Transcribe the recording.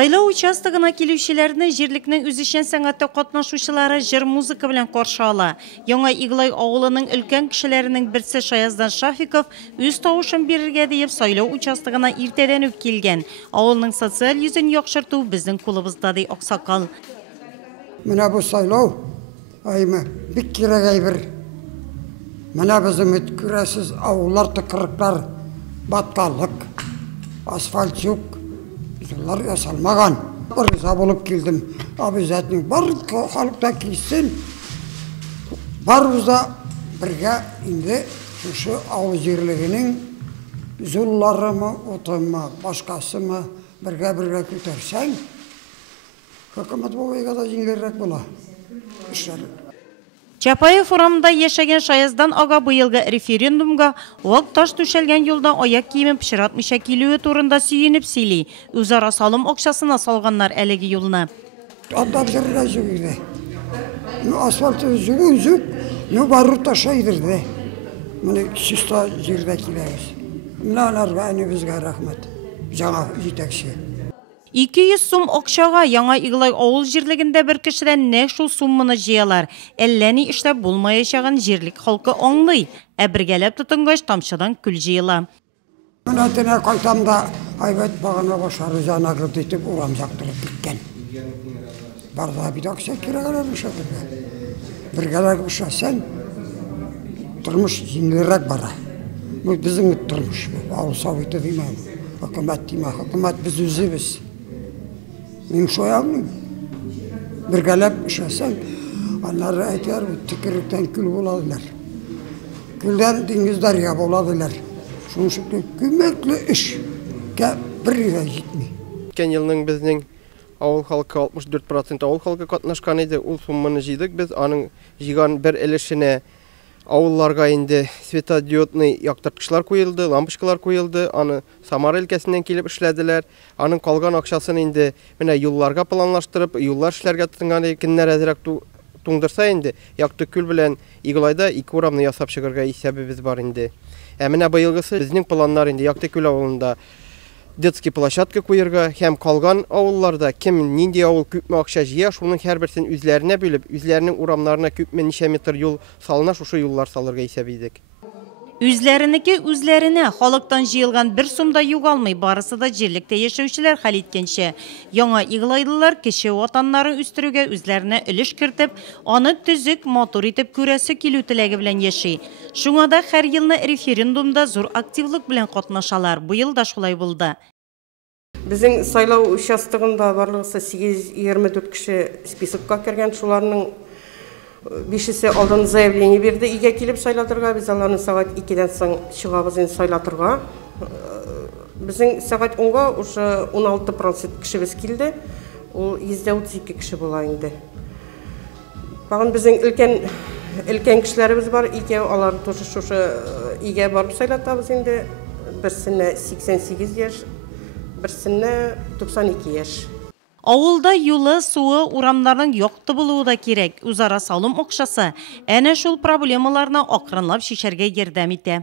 Сайлау участогына келушілеріне жерлікнің үзішен сәңатты қатнашушылары жыр музыка білен қаршы ала. Яңа Иглай ауылының үлкен кішілерінің бірсі Шаяздан Шафиков өз тауышын берірге дейіп сайлау участогына ертеден өп келген. Ауылының социал yüzін яқшырту біздің қолыбыздады оқсақал. Мына бұл сайлау айымы бік керегей бір. Мына біздің өткіресіз ауылар тұқырықтар, батқалық, асфальт жоқ. Олар ясалмаған. Риза болып келдім. Обязательно бар халықта келсін. Барымызда бірге енді шушы ауыл жерлігінің зұллары ма, отымы, башқасы ма бірге көтерсең, хөкімет болайға да жеңілірек бола. Чапаев урамында ешеген Шаяздан аға бұйылғы референдумға оқ таш түшелген елда аяқ киімін пішіратмыша келуі турында сүйініп сейлей. Өзара салым оқшасына салғаннар әлігі еліне. Андап жүрге жүгірді. Асфальты жүк, бары ташайдырды. Мұны шыста жерде келеміз. Мұналарға әне бізге рахмет. Жаңа жетекші. 200 сум оқшаға Яңа Иглай ауыл жерлігінде бір кішіден нәк шул суммыны жиялар. Әлләні іштеп болмайышаған жерлік халқы оңлый. Әбіргелеп тұтынғаш тамшыдан күл жиыла. Мұнатына қайтамда айбет бағана башары жана кірдетіп урам жақтырып біткен. Барда бидақ сәкірегелер мүшәдірге. Біргелер мүшәсен тұрмыш жеңілірек бара. Бұл біздің тұрмыш. Ауыл сауыты деймін. Hükümet deyme, hükümet biz üzübüz. Benim soyamım. Bir gelip işesen, onları aytar, tükürükten kül buladılar. Külden denizler ya buladılar. Şunun şekilde kümekli iş. Bir yere gitmiyor. Geçen yılın bizden avul halkı 64% avul halkı katnaşkan idi. Ul summını jiydik biz. Anın jigan bir elişine Ауылларға енді светодиодный яқтыртқышлар қойылды, лампышкалар қойылды, аны Самара өлкәсінен келіп ішләділер. Аның қалған ақшасын енді юлларға планлаштырып, юллар ішләргә тыңған екіннер әзірек туңдырса енді, яқты күл білән Иглайда 2 урамны ясап шығырға есебіміз бар енді. Әміне байылғысы біздің планлар енді яқты күл ауылында детский площадка қойырға, һәм қалған ауылларда кем нинди ауыл күпме ақша жия, шуның һәрберсен үзләренә бөліп, үзләренең урамнарына күпме ничә метр юл салына, шушы юллар салырга исәбидек. Үзләренеке үзләренә халыктан җыелган бер сумда югалмый, барысы да җирлектә яшәүчеләр хәл иткәнчә. Яңа Иглайлылар кеше ватаннарын үстерүгә үзләренә өлеш кертеп, аны төзек, матур итеп күрәсе килү теләге белән яши. Шуңа да һәр елны референдумда зур активлык белән катнашалар. Бу ел да шулай булды. Безнең сайлау участогында барлыгы 824 кеше спискка кергән, шуларның 5-се алдан заявление берді. Иге келіп сайладырға, біз аланы сағат 2-ден соң шығабыз енді сайлатырға. Біздің сағат 10-ға уже 16% кіші келді. Ол 32 кіші бола енді. Бағын біздің үлкен кішілеріміз бар. Иге алар тоже шушы иге барып сайлатабыз енді. Бірсіне 88 еш, бірсіне 92 еш. Ауылда юлы, суы, урамларның yoqты болуы да керек. Үзара салым оқшасы әнә шул проблемаларны ақырынлап шешәргә ярдәм итә.